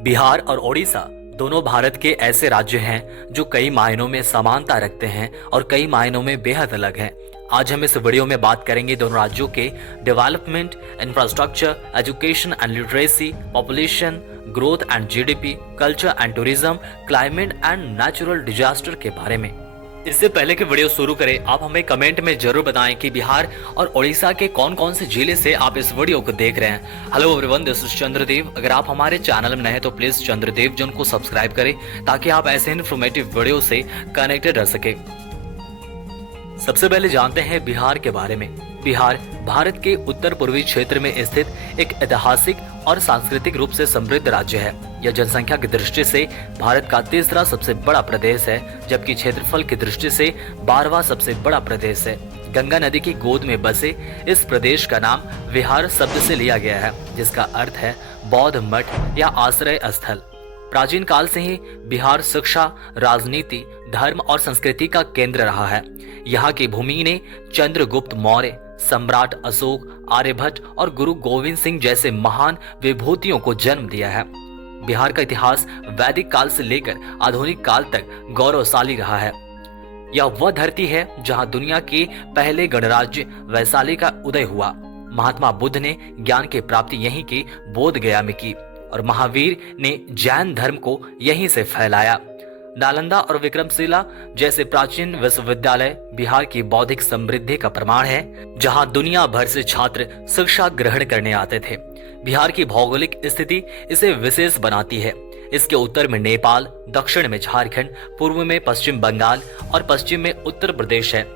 बिहार और ओडिशा दोनों भारत के ऐसे राज्य हैं जो कई मायनों में समानता रखते हैं और कई मायनों में बेहद अलग हैं। आज हम इस वीडियो में बात करेंगे दोनों राज्यों के development, infrastructure, education and literacy, population growth and GDP, culture and tourism, climate and natural disaster के बारे में। इससे पहले कि वीडियो शुरू करें, आप हमें कमेंट में जरूर बताएं कि बिहार और ओडिशा के कौन कौन से जिले से आप इस वीडियो को देख रहे हैं। Hello everyone, this is Chandradev. अगर आप हमारे चैनल में नए हैं तो प्लीज चंद्रदेव जन को सब्सक्राइब करें ताकि आप ऐसे इन्फॉर्मेटिव वीडियो से कनेक्टेड रह सके। सबसे पहले जानते हैं बिहार के बारे में। बिहार भारत के उत्तर पूर्वी क्षेत्र में स्थित एक ऐतिहासिक और सांस्कृतिक रूप से समृद्ध राज्य है। यह जनसंख्या की दृष्टि से भारत का तीसरा सबसे बड़ा प्रदेश है, जबकि क्षेत्रफल की दृष्टि से 12वां सबसे बड़ा प्रदेश है। गंगा नदी की गोद में बसे इस प्रदेश का नाम विहार शब्द से लिया गया है, जिसका अर्थ है बौद्ध मठ या आश्रय स्थल। प्राचीन काल से ही बिहार शिक्षा, राजनीति, धर्म और संस्कृति का केंद्र रहा है। यहाँ की भूमि ने चंद्रगुप्त मौर्य, सम्राट अशोक, आर्यभट्ट और गुरु गोविंद सिंह जैसे महान विभूतियों को जन्म दिया है। बिहार का इतिहास वैदिक काल से लेकर आधुनिक काल तक गौरवशाली रहा है। यह वह धरती है जहां दुनिया के पहले गणराज्य वैशाली का उदय हुआ। महात्मा बुद्ध ने ज्ञान की प्राप्ति यहीं के बोध गया में की और महावीर ने जैन धर्म को यहीं से फैलाया। नालंदा और विक्रमशिला जैसे प्राचीन विश्वविद्यालय बिहार की बौद्धिक समृद्धि का प्रमाण है, जहां दुनिया भर से छात्र शिक्षा ग्रहण करने आते थे। बिहार की भौगोलिक स्थिति इसे विशेष बनाती है। इसके उत्तर में नेपाल, दक्षिण में झारखंड, पूर्व में पश्चिम बंगाल और पश्चिम में उत्तर प्रदेश है।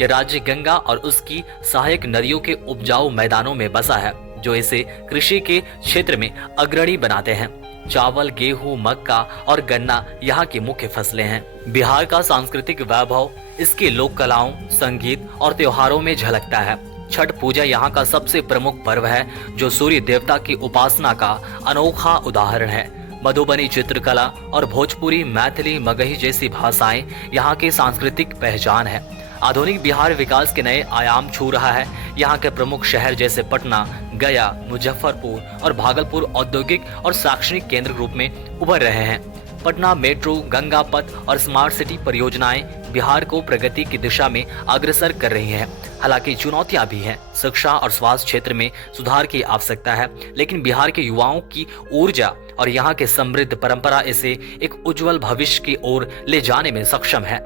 यह राज्य गंगा और उसकी सहायक नदियों के उपजाऊ मैदानों में बसा है, जो इसे कृषि के क्षेत्र में अग्रणी बनाते हैं। चावल, गेहूं, मक्का और गन्ना यहाँ की मुख्य फसलें हैं। बिहार का सांस्कृतिक वैभव इसकी लोक कलाओं, संगीत और त्योहारों में झलकता है। छठ पूजा यहाँ का सबसे प्रमुख पर्व है, जो सूर्य देवता की उपासना का अनोखा उदाहरण है। मधुबनी चित्रकला और भोजपुरी, मैथिली, मगही जैसी भाषाएं यहाँ की सांस्कृतिक पहचान है। आधुनिक बिहार विकास के नए आयाम छू रहा है। यहाँ के प्रमुख शहर जैसे पटना, गया, मुजफ्फरपुर और भागलपुर औद्योगिक और शैक्षणिक केंद्र रूप में उभर रहे हैं। पटना मेट्रो, गंगा पथ और स्मार्ट सिटी परियोजनाएं बिहार को प्रगति की दिशा में अग्रसर कर रही हैं। हालांकि चुनौतियां भी हैं। शिक्षा और स्वास्थ्य क्षेत्र में सुधार की आवश्यकता है, लेकिन बिहार के युवाओं की ऊर्जा और यहाँ के समृद्ध परंपरा इसे एक उज्जवल भविष्य की ओर ले जाने में सक्षम है।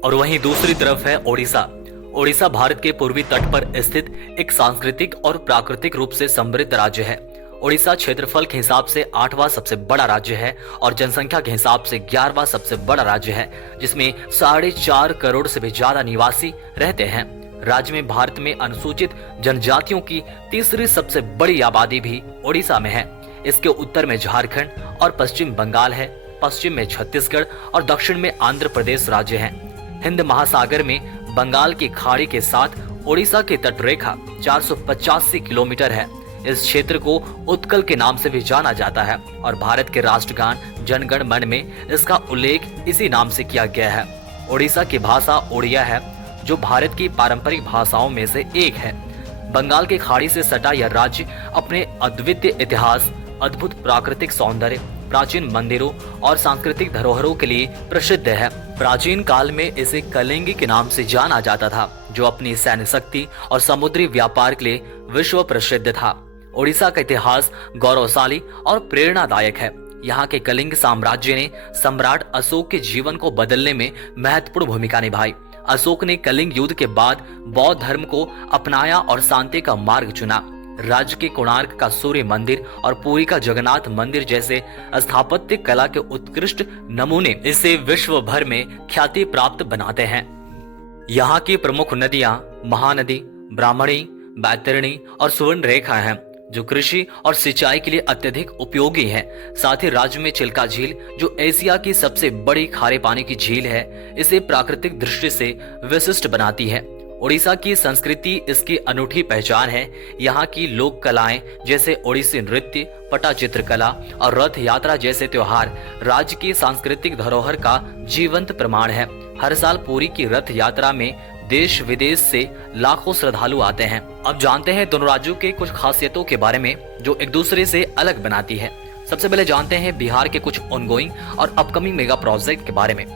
और वहीं दूसरी तरफ है ओडिशा। ओडिशा भारत के पूर्वी तट पर स्थित एक सांस्कृतिक और प्राकृतिक रूप से समृद्ध राज्य है। ओडिशा क्षेत्रफल के हिसाब से 8वां सबसे बड़ा राज्य है और जनसंख्या के हिसाब से 11वां सबसे बड़ा राज्य है, जिसमें 4.5 करोड़ से भी ज्यादा निवासी रहते हैं। राज्य में भारत में अनुसूचित जनजातियों की तीसरी सबसे बड़ी आबादी भी ओडिशा में है। इसके उत्तर में झारखंड और पश्चिम बंगाल है, पश्चिम में छत्तीसगढ़ और दक्षिण में आंध्र प्रदेश राज्य है। हिंद महासागर में बंगाल की खाड़ी के साथ ओडिशा की तटरेखा 485 किलोमीटर है। इस क्षेत्र को उत्कल के नाम से भी जाना जाता है और भारत के राष्ट्रगान जन गण मन में इसका उल्लेख इसी नाम से किया गया है। ओडिशा की भाषा ओडिया है, जो भारत की पारंपरिक भाषाओं में से एक है। बंगाल की खाड़ी से सटा यह राज्य अपने अद्वितीय इतिहास, अद्भुत प्राकृतिक सौंदर्य, प्राचीन मंदिरों और सांस्कृतिक धरोहरों के लिए प्रसिद्ध है। प्राचीन काल में इसे कलिंगी के नाम से जाना जाता था, जो अपनी सैन्य शक्ति और समुद्री व्यापार के लिए विश्व प्रसिद्ध था। ओडिशा का इतिहास गौरवशाली और प्रेरणादायक है। यहाँ के कलिंग साम्राज्य ने सम्राट अशोक के जीवन को बदलने में महत्वपूर्ण भूमिका निभाई। अशोक ने कलिंग युद्ध के बाद बौद्ध धर्म को अपनाया और शांति का मार्ग चुना। राज्य के कोणार्क का सूर्य मंदिर और पुरी का जगन्नाथ मंदिर जैसे स्थापत्य कला के उत्कृष्ट नमूने इसे विश्व भर में ख्याति प्राप्त बनाते हैं। यहाँ की प्रमुख नदियां महानदी, ब्राह्मणी, बैतरणी और सुवर्ण रेखा हैं, जो कृषि और सिंचाई के लिए अत्यधिक उपयोगी है। साथ ही राज्य में चिल्का झील, जो एशिया की सबसे बड़ी खारे पानी की झील है, इसे प्राकृतिक दृष्टि से विशिष्ट बनाती है। ओडिशा की संस्कृति इसकी अनूठी पहचान है। यहाँ की लोक कलाएं जैसे ओडिसी नृत्य, पटा चित्रकला और रथ यात्रा जैसे त्योहार राज्य की सांस्कृतिक धरोहर का जीवंत प्रमाण है। हर साल पुरी की रथ यात्रा में देश विदेश से लाखों श्रद्धालु आते हैं। अब जानते हैं दोनों राज्यों के कुछ खासियतों के बारे में जो एक दूसरे से अलग बनाती है। सबसे पहले जानते हैं बिहार के कुछ ऑनगोइंग और अपकमिंग मेगा प्रोजेक्ट के बारे में।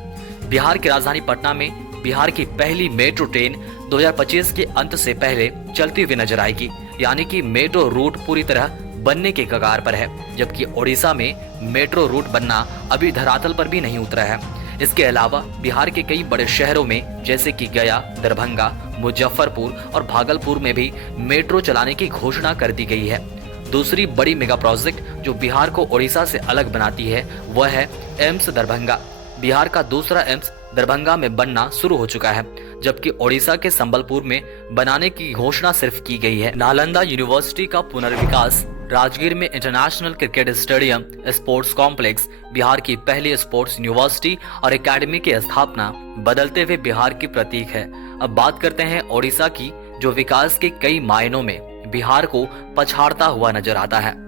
बिहार की राजधानी पटना में बिहार की पहली मेट्रो ट्रेन 2025 के अंत से पहले चलती हुई नजर आएगी, यानी कि मेट्रो रूट पूरी तरह बनने के कगार पर है, जबकि ओडिशा में मेट्रो रूट बनना अभी धरातल पर भी नहीं उतरा है। इसके अलावा बिहार के कई बड़े शहरों में जैसे कि गया, दरभंगा, मुजफ्फरपुर और भागलपुर में भी मेट्रो चलाने की घोषणा कर दी गई है। दूसरी बड़ी मेगा प्रोजेक्ट जो बिहार को ओडिशा से अलग बनाती है वह है एम्स दरभंगा। बिहार का दूसरा एम्स दरभंगा में बनना शुरू हो चुका है, जबकि ओडिशा के संबलपुर में बनाने की घोषणा सिर्फ की गई है। नालंदा यूनिवर्सिटी का पुनर्विकास, राजगीर में international cricket stadium, sports complex, Bihar की पहली स्पोर्ट्स यूनिवर्सिटी और एकेडमी की स्थापना बदलते हुए बिहार की प्रतीक है। अब बात करते हैं ओडिशा की, जो विकास के कई मायनों में बिहार को पछाड़ता हुआ नजर आता है।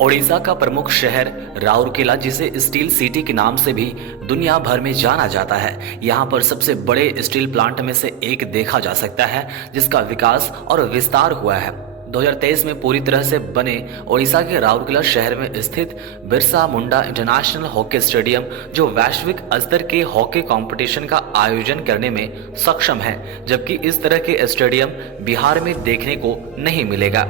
ओडिशा का प्रमुख शहर राउरकेला, जिसे स्टील सिटी के नाम से भी दुनिया भर में जाना जाता है, यहाँ पर सबसे बड़े स्टील प्लांट में से एक देखा जा सकता है, जिसका विकास और विस्तार हुआ है। 2023 में पूरी तरह से बने ओडिशा के राउरकेला शहर में स्थित Birsa Munda international hockey stadium, जो वैश्विक स्तर के हॉकी कंपटीशन का आयोजन करने में सक्षम है, जबकि इस तरह के स्टेडियम बिहार में देखने को नहीं मिलेगा।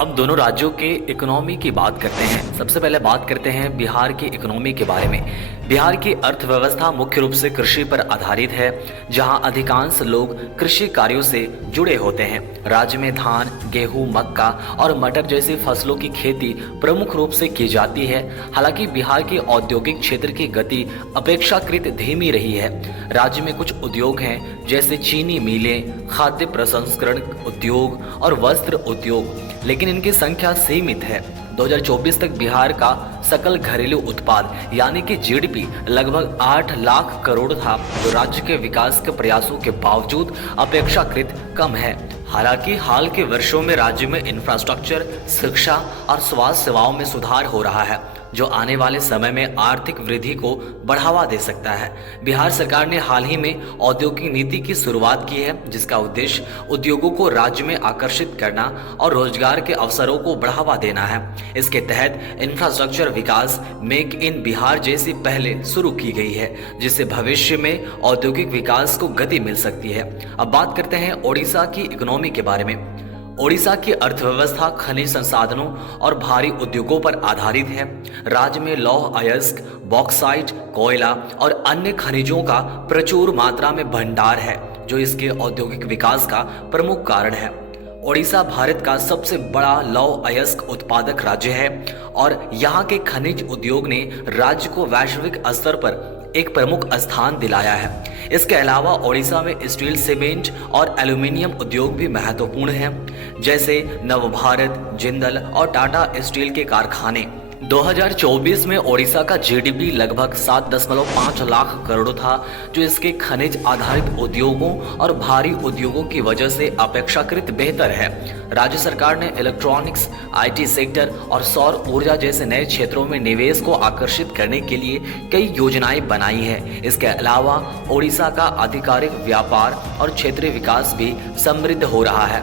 अब दोनों राज्यों के इकोनॉमी की बात करते हैं। सबसे पहले बात करते हैं बिहार की इकोनॉमी के बारे में। बिहार की अर्थव्यवस्था मुख्य रूप से कृषि पर आधारित है, जहां अधिकांश लोग कृषि कार्यों से जुड़े होते हैं। राज्य में धान, गेहूं, मक्का और मटर जैसी फसलों की खेती प्रमुख रूप से की जाती है। हालांकि बिहार के औद्योगिक क्षेत्र की गति अपेक्षाकृत धीमी रही है। राज्य में कुछ उद्योग हैं, जैसे चीनी मिलें, खाद्य प्रसंस्करण उद्योग और वस्त्र उद्योग, लेकिन इनकी संख्या सीमित है। 2024 तक बिहार का सकल घरेलू उत्पाद यानी कि जीडीपी लगभग 8 लाख करोड़ था, जो राज्य के विकास के प्रयासों के बावजूद अपेक्षाकृत कम है। हालांकि हाल के वर्षों में राज्य में इंफ्रास्ट्रक्चर, शिक्षा और स्वास्थ्य सेवाओं में सुधार हो रहा है, जो आने वाले समय में आर्थिक वृद्धि को बढ़ावा दे सकता है। बिहार सरकार ने हाल ही में औद्योगिक नीति की शुरुआत की है, जिसका उद्देश्य उद्योगों को राज्य में आकर्षित करना और रोजगार के अवसरों को बढ़ावा देना है। इसके तहत infrastructure Vikas make in Bihar जैसी पहले शुरू की गई है, जिससे भविष्य में औद्योगिक विकास को गति मिल सकती है। अब बात करते हैं ओडिशा की इकोनॉमी के बारे में। ओडिशा की अर्थव्यवस्था खनिज संसाधनों और भारी उद्योगों पर आधारित है। राज्य में लौह अयस्क, बॉक्साइट, कोयला और अन्य खनिजों का प्रचुर मात्रा में भंडार है, जो इसके औद्योगिक विकास का प्रमुख कारण है। ओडिशा भारत का सबसे बड़ा लौह अयस्क उत्पादक राज्य है और यहाँ के खनिज उद्योग ने राज्य को वैश्विक स्तर पर एक प्रमुख स्थान दिलाया है। इसके अलावा ओडिशा में स्टील, सीमेंट और एल्यूमिनियम उद्योग भी महत्वपूर्ण हैं, जैसे नवभारत, जिंदल और टाटा स्टील के कारखाने। 2024 में ओडिशा का जीडीपी लगभग 7.5 लाख करोड़ था, जो इसके खनिज आधारित उद्योगों और भारी उद्योगों की वजह से अपेक्षाकृत बेहतर है। राज्य सरकार ने इलेक्ट्रॉनिक्स, आईटी सेक्टर और सौर ऊर्जा जैसे नए क्षेत्रों में निवेश को आकर्षित करने के लिए कई योजनाएं बनाई है। इसके अलावा ओडिशा का आधिकारिक व्यापार और क्षेत्रीय विकास भी समृद्ध हो रहा है।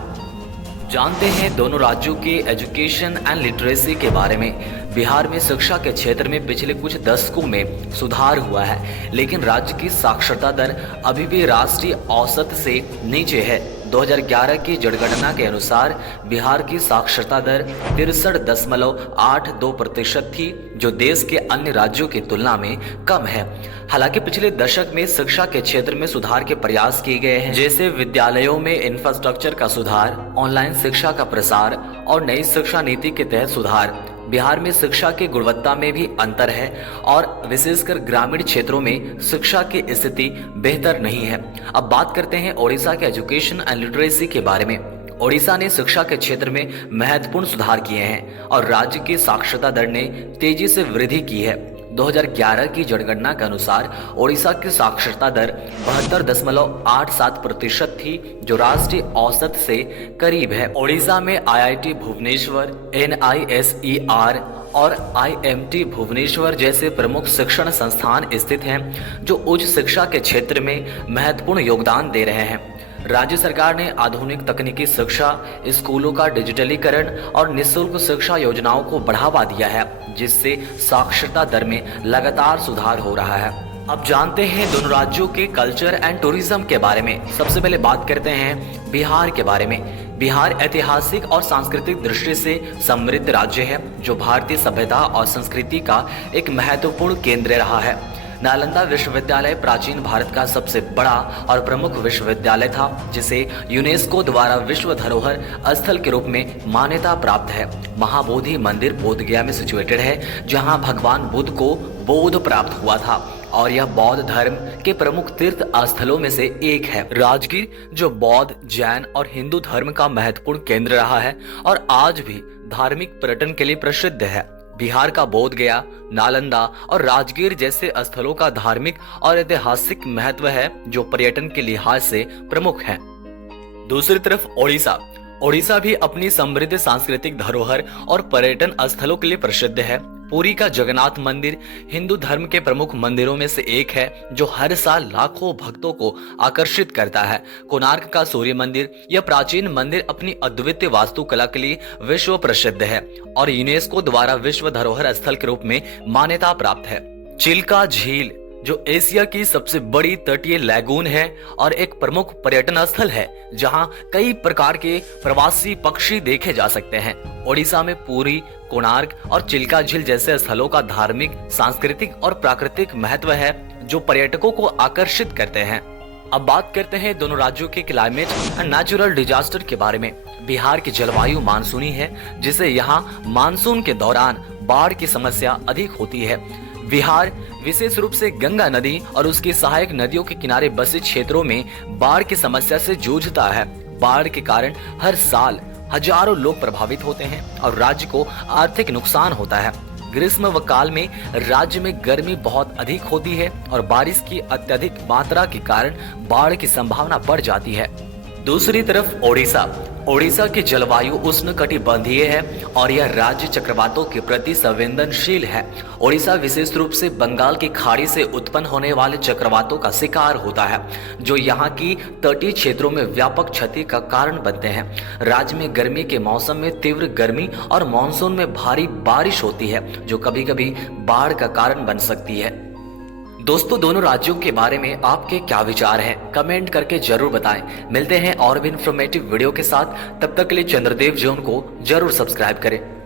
जानते हैं दोनों राज्यों के एजुकेशन एंड लिटरेसी के बारे में। बिहार में शिक्षा के क्षेत्र में पिछले कुछ दशकों में सुधार हुआ है, लेकिन राज्य की साक्षरता दर अभी भी राष्ट्रीय औसत से नीचे है। 2011 की जनगणना के अनुसार बिहार की साक्षरता दर 63.82% थी, जो देश के अन्य राज्यों की तुलना में कम है। हालांकि पिछले दशक में शिक्षा के क्षेत्र में सुधार के प्रयास किए गए हैं, जैसे विद्यालयों में इंफ्रास्ट्रक्चर का सुधार, ऑनलाइन शिक्षा का प्रसार और नई शिक्षा नीति के तहत सुधार। बिहार में शिक्षा की गुणवत्ता में भी अंतर है और विशेषकर ग्रामीण क्षेत्रों में शिक्षा की स्थिति बेहतर नहीं है। अब बात करते हैं ओडिशा के एजुकेशन एंड लिटरेसी के बारे में। ओडिशा ने शिक्षा के क्षेत्र में महत्वपूर्ण सुधार किए हैं और राज्य की साक्षरता दर ने तेजी से वृद्धि की है। 2011 की जनगणना के अनुसार ओडिशा की साक्षरता दर 72.87% थी, जो राष्ट्रीय औसत से करीब है। ओडिशा में आईआईटी भुवनेश्वर, NISER और IMT भुवनेश्वर जैसे प्रमुख शिक्षण संस्थान स्थित हैं, जो उच्च शिक्षा के क्षेत्र में महत्वपूर्ण योगदान दे रहे हैं। राज्य सरकार ने आधुनिक तकनीकी शिक्षा, स्कूलों का डिजिटलीकरण और निःशुल्क शिक्षा योजनाओं को बढ़ावा दिया है, जिससे साक्षरता दर में लगातार सुधार हो रहा है। अब जानते हैं दोनों राज्यों के कल्चर एंड टूरिज्म के बारे में। सबसे पहले बात करते हैं बिहार के बारे में। बिहार ऐतिहासिक और सांस्कृतिक दृष्टि से समृद्ध राज्य है, जो भारतीय सभ्यता और संस्कृति का एक महत्वपूर्ण केंद्र रहा है। नालंदा विश्वविद्यालय प्राचीन भारत का सबसे बड़ा और प्रमुख विश्वविद्यालय था, जिसे यूनेस्को द्वारा विश्व धरोहर स्थल के रूप में मान्यता प्राप्त है। महाबोधि मंदिर बोधगया में सिचुएटेड है, जहां भगवान बुद्ध को बोध प्राप्त हुआ था और यह बौद्ध धर्म के प्रमुख तीर्थ स्थलों में से एक है। राजगीर जो बौद्ध, जैन और हिंदू धर्म का महत्वपूर्ण केंद्र रहा है और आज भी धार्मिक पर्यटन के लिए प्रसिद्ध है। बिहार का बोधगया, नालंदा और राजगीर जैसे स्थलों का धार्मिक और ऐतिहासिक महत्व है, जो पर्यटन के लिहाज से प्रमुख है। दूसरी तरफ ओडिशा। ओडिशा भी अपनी समृद्ध सांस्कृतिक धरोहर और पर्यटन स्थलों के लिए प्रसिद्ध है। पुरी का जगन्नाथ मंदिर हिंदू धर्म के प्रमुख मंदिरों में से एक है, जो हर साल लाखों भक्तों को आकर्षित करता है। कोणार्क का सूर्य मंदिर, यह प्राचीन मंदिर अपनी अद्वितीय वास्तुकला के लिए विश्व प्रसिद्ध है और यूनेस्को द्वारा विश्व धरोहर स्थल के रूप में मान्यता प्राप्त है। चिल्का झील जो एशिया की सबसे बड़ी तटीय लैगून है और एक प्रमुख पर्यटन स्थल है, जहां कई प्रकार के प्रवासी पक्षी देखे जा सकते हैं। ओडिशा में पुरी, कोणार्क और चिल्का झील जैसे स्थलों का धार्मिक, सांस्कृतिक और प्राकृतिक महत्व है, जो पर्यटकों को आकर्षित करते हैं। अब बात करते हैं दोनों राज्यों के क्लाइमेट एंड नेचुरल डिजास्टर के बारे में। बिहार की जलवायु मानसूनी है, जिससे यहाँ मानसून के दौरान बाढ़ की समस्या अधिक होती है। बिहार विशेष रूप से गंगा नदी और उसकी सहायक नदियों के किनारे बसे क्षेत्रों में बाढ़ की समस्या से जूझता है। बाढ़ के कारण हर साल हजारों लोग प्रभावित होते हैं और राज्य को आर्थिक नुकसान होता है। ग्रीष्म काल में राज्य में गर्मी बहुत अधिक होती है और बारिश की अत्यधिक मात्रा के कारण बाढ़ की संभावना बढ़ जाती है। दूसरी तरफ ओडिशा। ओडिशा की जलवायु उष्णकटिबंधीय है और यह राज्य चक्रवातों के प्रति संवेदनशील है। ओडिशा विशेष रूप से बंगाल की खाड़ी से उत्पन्न होने वाले चक्रवातों का शिकार होता है, जो यहाँ की तटीय क्षेत्रों में व्यापक क्षति का कारण बनते हैं। राज्य में गर्मी के मौसम में तीव्र गर्मी और मानसून में भारी बारिश होती है, जो कभी कभी बाढ़ का कारण बन सकती है। दोस्तों, दोनों राज्यों के बारे में आपके क्या विचार हैं? कमेंट करके जरूर बताएं। मिलते हैं और भी इंफॉर्मेटिव वीडियो के साथ। तब तक के लिए चंद्रदेव जोन को जरूर सब्सक्राइब करें।